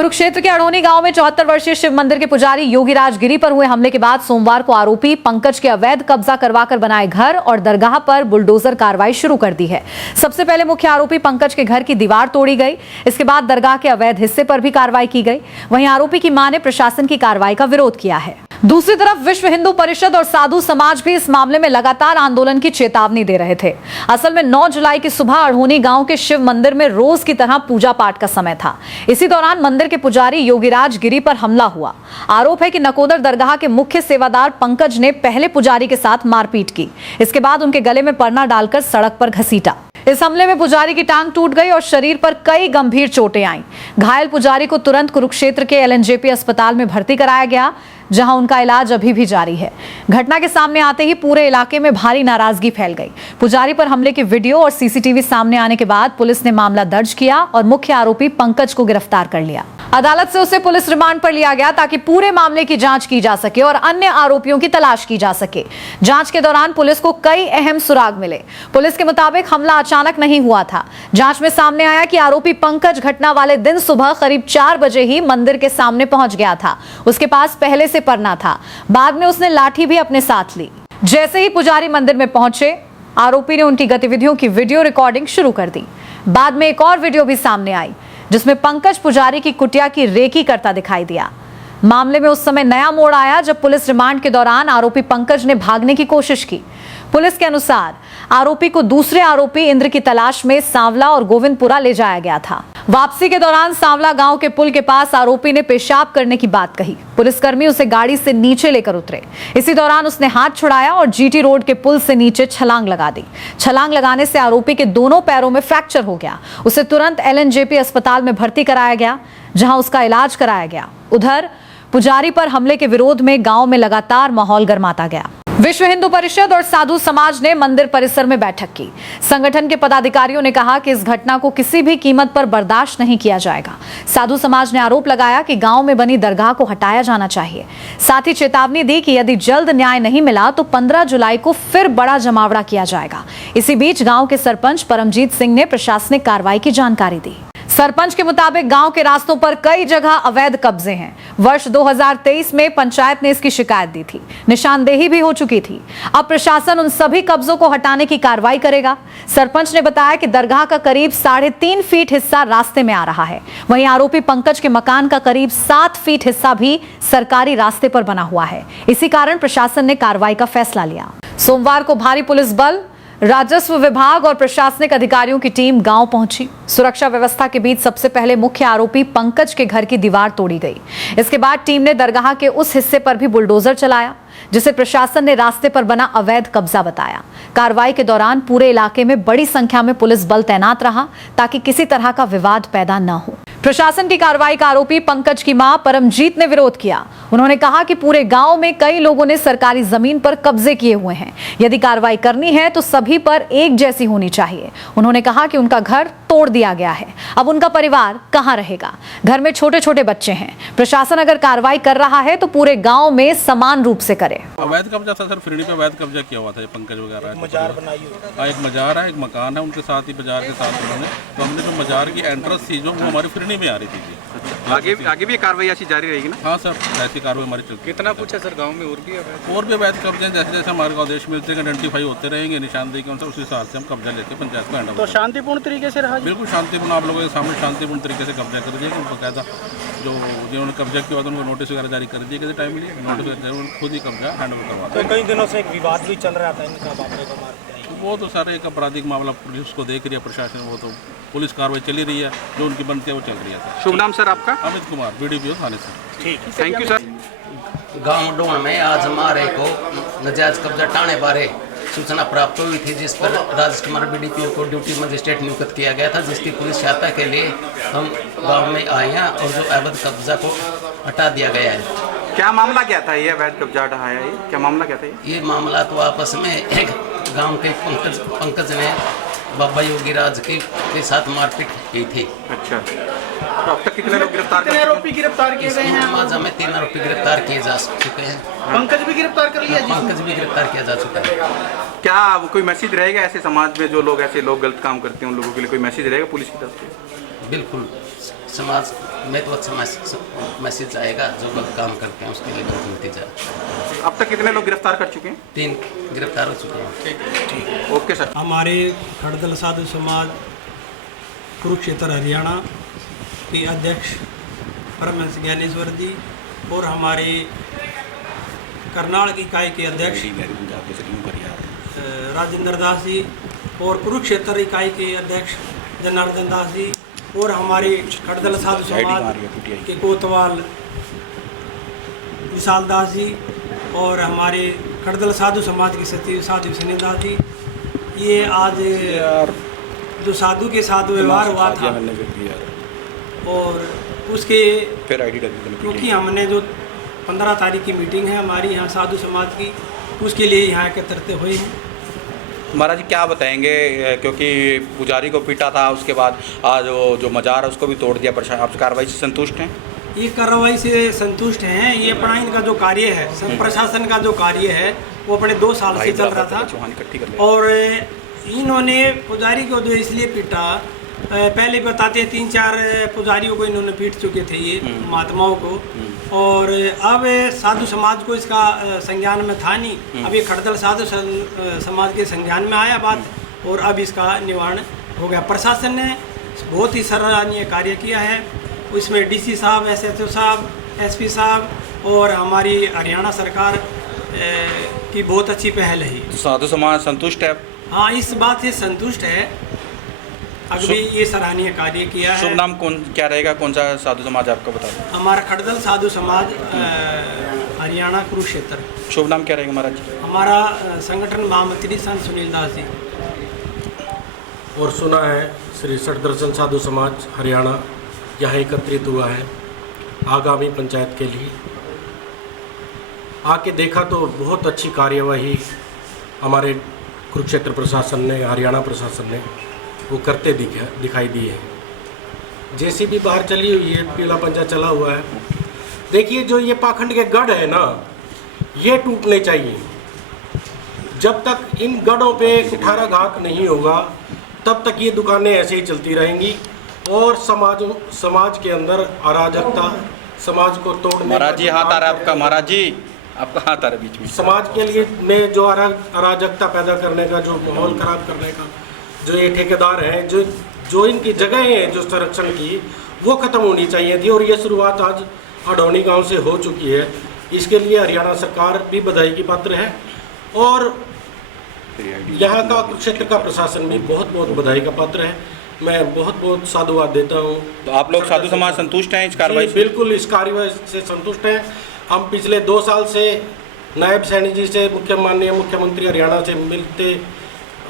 कुरुक्षेत्र के अड़ोनी गांव में 74 वर्षीय शिव मंदिर के पुजारी योगीराज गिरी पर हुए हमले के बाद सोमवार को आरोपी पंकज के अवैध कब्जा करवाकर बनाए घर और दरगाह पर बुलडोजर कार्रवाई शुरू कर दी है। सबसे पहले मुख्य आरोपी पंकज के घर की दीवार तोड़ी गई। इसके बाद दरगाह के अवैध हिस्से पर भी कार्रवाई की गई। वहीं आरोपी की मां ने प्रशासन की कार्रवाई का विरोध किया है। दूसरी तरफ विश्व हिंदू परिषद और साधु समाज भी इस मामले में लगातार आंदोलन की चेतावनी दे रहे थे। असल में 9 जुलाई की सुबह अड़ोनी गांव के शिव मंदिर में रोज की तरह पूजा पाठ का समय था। इसी दौरान मंदिर के पुजारी योगीराज गिरी पर हमला हुआ। आरोप है कि नकोदर दरगाह के मुख्य सेवादार पंकज ने पहले पुजारी के साथ मारपीट की। इसके बाद उनके गले में परना डालकर सड़क पर घसीटा। इस हमले में पुजारी की टांग टूट गई और शरीर पर कई गंभीर चोटें आईं। घायल पुजारी को तुरंत कुरुक्षेत्र के LNJP अस्पताल में भर्ती कराया गया, जहां उनका इलाज अभी भी जारी है। घटना के सामने आते ही पूरे इलाके में भारी नाराजगी फैल गई। पुजारी पर हमले की वीडियो और CCTV सामने आने के बाद पुलिस ने मामला दर्ज किया और मुख्य आरोपी पंकज को गिरफ्तार कर लिया। अदालत से उसे पुलिस रिमांड पर लिया गया ताकि पूरे मामले की जांच की जा सके और अन्य आरोपियों की तलाश की जा सके। जांच के दौरान पुलिस को कई अहम सुराग मिले। पुलिस के मुताबिक हमला अचानक नहीं हुआ था। जांच में सामने आया कि आरोपी पंकज घटना वाले दिन सुबह करीब 4 बजे ही मंदिर के सामने पहुंच गया था। उसके पास पहले से परना था। बाद में उसने लाठी भी अपने साथ ली। जैसे ही पुजारी मंदिर में पहुंचे, आरोपी ने उनकी गतिविधियों की वीडियो रिकॉर्डिंग शुरू कर दी। बाद में एक और वीडियो भी सामने आई जिसमें पंकज पुजारी की कुटिया की रेकी करता दिखाई दिया। मामले में उस समय नया मोड़ आया जब पुलिस रिमांड के दौरान आरोपी पंकज ने भागने की कोशिश की। पुलिस के अनुसार आरोपी को दूसरे आरोपी इंद्र की तलाश में सांवला और गोविंदपुरा ले जाया गया था। वापसी के दौरान सांवला गांव के पुल के पास आरोपी ने पेशाब करने की बात कही। पुलिसकर्मी उसे गाड़ी से नीचे लेकर उतरे। इसी दौरान उसने हाथ छुड़ाया और GT रोड के पुल से नीचे छलांग लगा दी। छलांग लगाने से आरोपी के दोनों पैरों में फ्रैक्चर हो गया। उसे तुरंत LNJP अस्पताल में भर्ती कराया गया, जहां उसका इलाज कराया गया। उधर पुजारी पर हमले के विरोध में गांव में लगातार माहौल गर्माता गया। विश्व हिंदू परिषद और साधु समाज ने मंदिर परिसर में बैठक की। संगठन के पदाधिकारियों ने कहा कि इस घटना को किसी भी कीमत पर बर्दाश्त नहीं किया जाएगा। साधु समाज ने आरोप लगाया कि गांव में बनी दरगाह को हटाया जाना चाहिए। साथ ही चेतावनी दी कि यदि जल्द न्याय नहीं मिला तो 15 जुलाई को फिर बड़ा जमावड़ा किया जाएगा। इसी बीच गांव के सरपंच परमजीत सिंह ने प्रशासनिक कार्रवाई की जानकारी दी। सरपंच के मुताबिक गांव के रास्तों पर कई जगह अवैध कब्जे हैं। वर्ष 2023 में पंचायत ने इसकी शिकायत दी थी। निशानदेही भी हो चुकी थी। अब प्रशासन उन सभी कब्जों को हटाने की कार्रवाई करेगा। सरपंच ने बताया कि दरगाह का करीब 3.5 फीट हिस्सा रास्ते में आ रहा है। वहीं आरोपी पंकज के मकान का करीब 7 फीट हिस्सा भी सरकारी रास्ते पर बना हुआ है। इसी कारण प्रशासन ने कार्रवाई का फैसला लिया। सोमवार को भारी पुलिस बल, राजस्व विभाग और प्रशासनिक अधिकारियों की टीम गांव पहुंची। सुरक्षा व्यवस्था के बीच सबसे पहले मुख्य आरोपी पंकज के घर की दीवार तोड़ी गई। इसके बाद टीम ने दरगाह के उस हिस्से पर भी बुलडोजर चलाया जिसे प्रशासन ने रास्ते पर बना अवैध कब्जा बताया। कार्रवाई के दौरान पूरे इलाके में बड़ी संख्या में पुलिस बल तैनात रहा ताकि किसी तरह का विवाद पैदा न हो। प्रशासन की कार्रवाई का आरोपी पंकज की मां परमजीत ने विरोध किया। उन्होंने कहा कि पूरे गांव में कई लोगों ने सरकारी जमीन पर कब्जे किए हुए हैं। यदि कार्रवाई करनी है तो सभी पर एक जैसी होनी चाहिए। उन्होंने कहा कि उनका घर तोड़ दिया गया है, अब उनका परिवार कहां रहेगा? घर में छोटे छोटे बच्चे हैं। प्रशासन अगर कार्रवाई कर रहा है तो पूरे गांव में समान रूप से करे। अवैध कब्जा था सर, फिरनी पे अवैध कब्जा किया हुआ था। ये पंकज वगैरह मजार बनाई हुई, एक मजार है, एक मकान है, उनके साथ ही बाजार के साथ उन्होंने, तो हमने जो मजार की एंट्रेंस थी जो हमारी फिरनी में आ रही थी। आगे भी कार्रवाई ऐसी जारी रहेगी ना? हाँ सर, ऐसी कार्रवाई हमारी चलती है। कितना कुछ है सर गांव में और भी अवैध कब्जे हैं। जैसे जैसे हमारे को आदेश मिलते हैं आइडेंटिफाई होते रहेंगे निशानदेही के अनुसार, उस हिसाब से हम कब्जा लेके पंचायत को हैंड ओवर। तो शांतिपूर्ण तरीके से रहा? बिल्कुल शांतिपूर्ण, आप लोगों के सामने शांतिपूर्ण तरीके से कब्जा कर दिया। उनको कहता जो जिन्होंने कब्जा किया था उनको नोटिस वगैरह जारी कर दिया। कैसे टाइम मिली नोटिस खुद ही कब्जा हैंड ओवर करवा। तो कई दिनों से एक विवाद भी चल रहा था इनका बापरे का मार। वो तो सारे एक आपराधिक मामला पुलिस को देख रही है प्रशासन, वो तो पुलिस कार्रवाई चली रही है, जो उनकी बनती है वो चल रही है। शुभ नाम सर आपका? अमित कुमार, BDPO थाने से। ठीक, थैंक यू सर। गांव डोण में आज हमारे को नजायज कब्जा टाने बारे सूचना प्राप्त हुई थी, जिस पर राजेश कुमार BDPO को ड्यूटी मजिस्ट्रेट नियुक्त किया गया था, जिसकी पुलिस सहायता के लिए हम गांव में आए हैं और जो अवैध कब्जा को हटा दिया गया है। क्या मामला क्या था? ये अवैध कब्जा हटाया, ये क्या मामला क्या था? ये मामला तो आपस में एक गांव के पंकज ने बाबा योगीराज के साथ मारपीट की थी। अच्छा, तो अब तक कितने लोग गिरफ्तार किए? आरोपी गिरफ्तार किए गए हैं? माजा में 3 आरोपी गिरफ्तार किए जा चुके हैं। पंकज भी गिरफ्तार कर लिया? पंकज भी गिरफ्तार किया जा चुका है। क्या कोई मैसेज रहेगा ऐसे समाज में जो लोग ऐसे लोग गलत काम करते हैं उन लोगों के लिए? कोई मैसेज रहेगा पुलिस की तरफ से? बिल्कुल समाज में तो अच्छा मैसेज आएगा, जो गलत काम करते हैं उसके लिए बहुत नतीजा। अब तक कितने लोग गिरफ्तार कर चुके हैं? 3 गिरफ्तार हो चुके हैं। ठीक, ओके सर। हमारे खड़दल साधु समाज कुरुक्षेत्र हरियाणा के अध्यक्ष परमहंस ज्ञानेश्वर जी और हमारे करनाल की इकाई के अध्यक्ष राजेंद्र दास जी और कुरुक्षेत्र इकाई के अध्यक्ष जनार्दन दास जी और हमारे खड़दल साधु समाज के कोतवाल विशाल दास जी और हमारे खड़दल साधु समाज के सचिव साधु सनी दास जी, ये आज जो साधु के साथ व्यवहार हुआ था और उसके क्योंकि हमने जो 15 तारीख की मीटिंग है हमारी यहाँ साधु समाज की, उसके लिए यहाँ एकत्रित हुए हैं। महाराज जी क्या बताएंगे, क्योंकि पुजारी को पीटा था, उसके बाद आज वो जो मजार है उसको भी तोड़ दिया, प्रशासन आप कार्रवाई से संतुष्ट हैं? ये कार्रवाई से संतुष्ट हैं। ये अपना इनका जो कार्य है, प्रशासन का जो कार्य है वो अपने 2 साल से चल रहा था और इन्होंने पुजारी को जो इसलिए पीटा, पहले बताते 3-4 पुजारियों को इन्होंने पीट चुके थे ये महात्माओं को, और अब साधु समाज को इसका संज्ञान में था नहीं। अब ये खड़दल साधु समाज के संज्ञान में आया बात और अब इसका निवारण हो गया। प्रशासन ने बहुत ही सराहनीय कार्य किया है, उसमें डीसी साहब, एसएचओ साहब, एसपी साहब और हमारी हरियाणा सरकार की बहुत अच्छी पहल है। साधु समाज संतुष्ट है? हाँ, इस बात से संतुष्ट है। अभी ये सराहनीय कार्य किया है। शुभ नाम क्या रहेगा, कौन सा साधु समाज आपको बता दें? हमारा खड़दल साधु समाज हरियाणा कुरुक्षेत्र। शुभ नाम क्या रहेगा महाराज जी? हमारा संगठन महामंत्री संत सुनील दास जी। और सुना है श्री षटदर्शन साधु समाज हरियाणा यहाँ एकत्रित हुआ है आगामी पंचायत के लिए। आके देखा तो बहुत अच्छी कार्यवाही हमारे कुरुक्षेत्र प्रशासन ने, हरियाणा प्रशासन ने वो करते दिखाई दी है। जेसीबी बाहर चली हुई है, पीला पंजा चला हुआ है। देखिए जो ये पाखंड के गढ़ है ना, ये टूटने चाहिए। जब तक इन गढ़ों पे कुठाराघात नहीं होगा तब तक ये दुकानें ऐसे ही चलती रहेंगी और समाज के अंदर अराजकता, समाज को तोड़ने। महाराज जी हाथ आ रहा है आपका, महाराज जी आपका हाथ आ रहा है बीच में। समाज के लिए में जो अराजकता पैदा करने का, जो माहौल खराब करने का जो ये ठेकेदार हैं, जो इनकी जगह हैं जो संरक्षण की, वो ख़त्म होनी चाहिए थी और ये शुरुआत आज अडौनी गांव से हो चुकी है। इसके लिए हरियाणा सरकार भी बधाई की पात्र है और यहाँ का कुरुक्षेत्र का प्रशासन भी बहुत बहुत बधाई का पात्र है। मैं बहुत बहुत साधुवाद देता हूँ। तो आप लोग साधु समाज संतुष्ट हैं इस कार्रवाई से? बिल्कुल इस कार्रवाई से संतुष्ट हैं। हम पिछले 2 साल से नायब सैनी जी से, माननीय मुख्यमंत्री हरियाणा से मिलते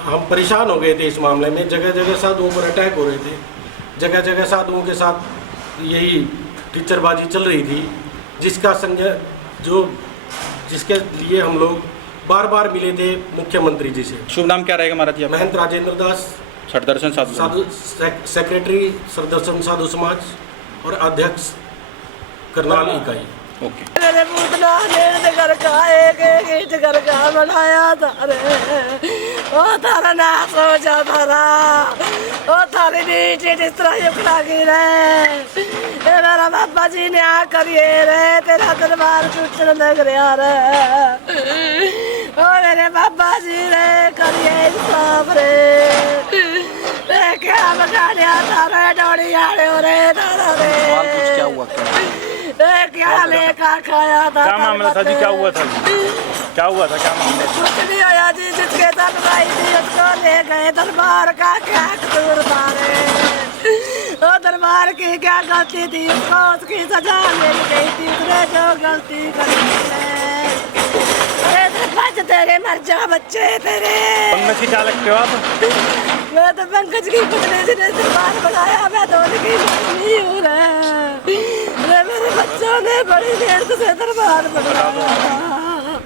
हम परेशान हो गए थे इस मामले में। जगह जगह साधुओं पर अटैक हो रहे थे, जगह जगह साधुओं के साथ यही टीचरबाजी चल रही थी, जिसके लिए हम लोग बार बार मिले थे मुख्यमंत्री जी से। शुभ नाम क्या रहेगा महाराज जी? महंत राजेंद्र दास, षटदर्शन साधु सेक्रेटरी षटदर्शन साधु समाज और अध्यक्ष करनाल इकाई। ओके। मेरे पूतना ने घर का एक घर का बनाया था रे, ओ थारा ना सोचा थारा, ओ थारी नीचे जिस तरह ये खड़ा की रे, मेरा बाबा जी ने आ करिए रे, तेरा दरबार टूटने लग रहा रे, ओ मेरे बाबा जी रे करिए इंसाफ रे, क्या बता दिया थारा डोरी आड़े हो रे थारा रे। कुछ क्या हुआ क्या लेका खाया था? क्या मामला था जी? क्या हुआ था जी? क्या हुआ था? क्या मामला? कुछ नहीं होया जी, जिसके दरबार थी उसको ले गए। दरबार का क्या कसूर था रे? वो दरबार की क्या गलती थी? उसको उसकी सजा मिल गई थी, उसने जो गलती करी है। तेरे मर जा बच्चे तेरे। पंकज की क्या लगते हो आप? मैं तो पंकज की पुतले से दरबार बनाया, मैं तो उनकी नहीं हूँ रे। मेरे बच्चों ने बड़ी देर से दरबार बनाया।